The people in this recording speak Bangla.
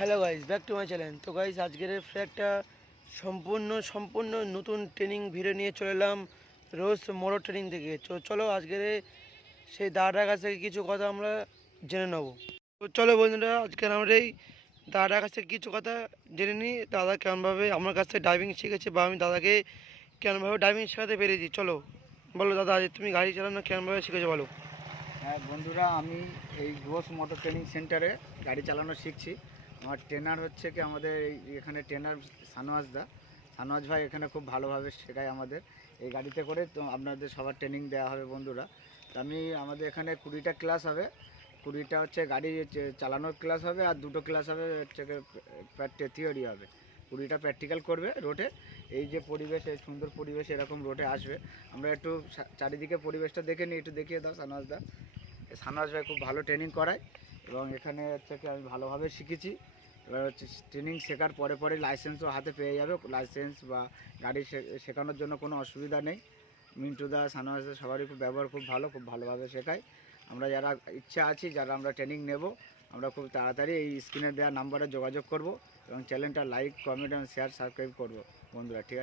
Hello guys, back to my channel. তো গাইজ, আজকের একটা সম্পূর্ণ নতুন ট্রেনিং ভিডিও নিয়ে চলে এলাম রোজ মোটর ট্রেনিং থেকে। চলো আজকের সেই দাদার কাছ থেকে কিছু কথা আমরা জেনে নেব। তো চলো বন্ধুরা, আজকের আমরা এই দাদার কাছ থেকে কিছু কথা জেনে নিই। দাদা কেমনভাবে আমার কাছ থেকে ড্রাইভিং শিখেছে, বা আমি দাদাকে কেমনভাবে ড্রাইভিং শেখাতে পেরেছি। চলো বলো দাদা, আজ তুমি গাড়ি চালানো কেমনভাবে শিখেছো বলো। হ্যাঁ বন্ধুরা, আমি এই ঘোষ মোটর ট্রেনিং সেন্টারে গাড়ি চালানো শিখছি। আমার ট্রেনার হচ্ছে কি আমাদের এখানে ট্রেনার সানোয়াজ ভাই এখানে খুব ভালোভাবে শেখায় আমাদের। এই গাড়িতে করে তো আপনাদের সবার ট্রেনিং দেওয়া হবে বন্ধুরা। তো আমাদের এখানে 20টা ক্লাস হবে। 20টা হচ্ছে গাড়ি চালানোর ক্লাস হবে, আর 2টো ক্লাস হবে হচ্ছে থিওরি হবে। 20টা প্র্যাকটিক্যাল করবে রোডে। এই যে পরিবেশ, এই সুন্দর পরিবেশ এরকম রোডে আসবে। আমরা একটু চারিদিকে পরিবেশটা দেখে নিই, একটু দেখিয়ে দাও সানোয়াজ ভাই খুব ভালো ট্রেনিং করায়, এবং এখানে হচ্ছে কি আমি ভালোভাবে শিখেছি। এবার হচ্ছে ট্রেনিং শেখার পরে পরে লাইসেন্সও হাতে পেয়ে যাবে। লাইসেন্স বা গাড়ি শেখানোর জন্য কোনো অসুবিধা নেই। মিন্টুদা, সানোয়াজদা সবারই খুব ব্যবহার খুব ভালো, খুব ভালোভাবে শেখায়। আমরা যারা ইচ্ছা আছি, যারা আমরা ট্রেনিং নেব, আমরা খুব তাড়াতাড়ি এই স্ক্রিনে দেওয়া নাম্বারে যোগাযোগ করব, এবং চ্যানেলটা লাইক, কমেন্ট এবং শেয়ার, সাবস্ক্রাইব করব বন্ধুরা। ঠিক আছে।